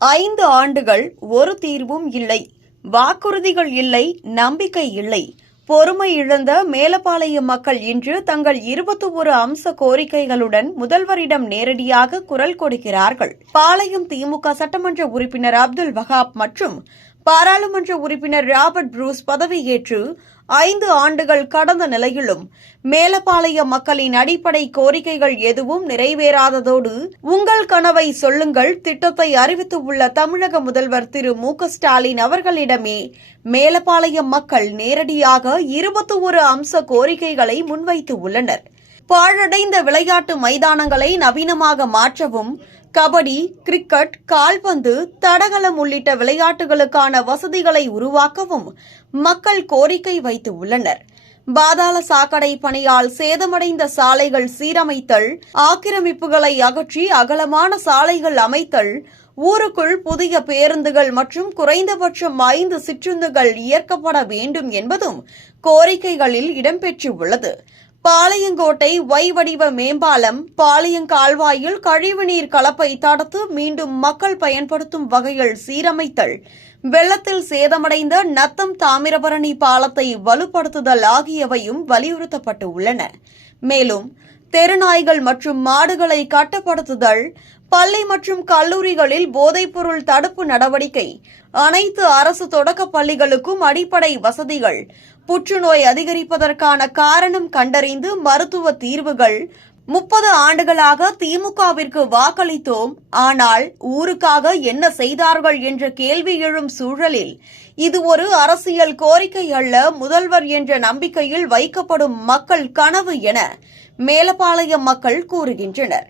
5 ஆண்டுகள் ஒரு தீர்வும் இல்லை, வாக்குறுதிகள் இல்லை, நம்பிக்கை இல்லை. பொறுமை இழந்த மேலப்பாளையம் மக்கள் இன்று தங்கள் 21 அம்ச கோரிக்கைகளுடன் முதல்வரிடம் நேரடியாக குரல் கொடுக்கிறார்கள். பாளையம் திமுக சட்டமன்ற உறுப்பினர் அப்துல் வஹாப் மற்றும் பாராளுமன்ற உறுப்பினர் ராபர்ட் புரூஸ் பதவியேற்று 5 ஆண்டுகள் கடந்த நிலையிலும் மேலப்பாளையம் மக்களின் அடிப்படை கோரிக்கைகள் எதுவும் நிறைவேறாததோடு உங்கள் கனவை சொல்லுங்கள் திட்டத்தை அறிவித்துள்ள தமிழக முதல்வர் திரு மு.க.ஸ்டாலின் அவர்களிடமே மேலப்பாளையம் மக்கள் நேரடியாக 21 அம்ச கோரிக்கைகளை முன்வைத்து உள்ளனர். பாழடைந்த விளையாட்டு மைதானங்களை நவீனமாக மாற்றவும், கபடி, கிரிக்கெட், கால்பந்து, தடகளம் உள்ளிட்ட விளையாட்டுகளுக்கான வசதிகளை உருவாக்கவும் மக்கள் கோரிக்கை வைத்து உள்ளனர். பாதாள சாக்கடை பணியால் சேதமடைந்த சாலைகள் சீரமைத்தல், ஆக்கிரமிப்புகளை அகற்றி அகலமான சாலைகள் அமைத்தல், ஊருக்குள் புதிய பேருந்துகள் மற்றும் குறைந்தபட்சம் 5 சிற்றுந்துகள் இயக்கப்பட வேண்டும் என்பதும் கோரிக்கைகளில் இடம்பெற்றுள்ளது. பாளையங்கோட்டை ஒய் வடிவ மேம்பாலம், பாளையங்கால்வாயில் கழிவுநீர் கலப்பை தடுத்து மீண்டும் மக்கள் பயன்படுத்தும் வகையில் சீரமைத்தல், வெள்ளத்தில் சேதமடைந்த நத்தம் தாமிரபரணி பாலத்தை வலுப்படுத்துதல் ஆகியவையும் வலியுறுத்தப்பட்டுள்ளன. மேலும் தெருநாய்கள் மற்றும் மாடுகளை கட்டுப்படுத்துதல், பள்ளி மற்றும் கல்லூரிகளில் போதைப்பொருள் தடுப்பு நடவடிக்கை, அனைத்து அரசு தொடக்கப் பள்ளிகளுக்கும் அடிப்படை வசதிகள், புற்றுநோய் அதிகரிப்பதற்கான காரணம் கண்டறிந்து மருத்துவ தீர்வுகள். 30 ஆண்டுகளாக திமுகவிற்கு வாக்களித்தோம், ஆனால் ஊருக்காக என்ன செய்தார்கள் என்ற கேள்வி எழும் சூழலில் இது ஒரு அரசியல் கோரிக்கை அல்ல, முதல்வர் என்ற நம்பிக்கையில் வைக்கப்படும் மக்கள் கனவு என மேலப்பாளையம் மக்கள் கூறுகின்றனர்.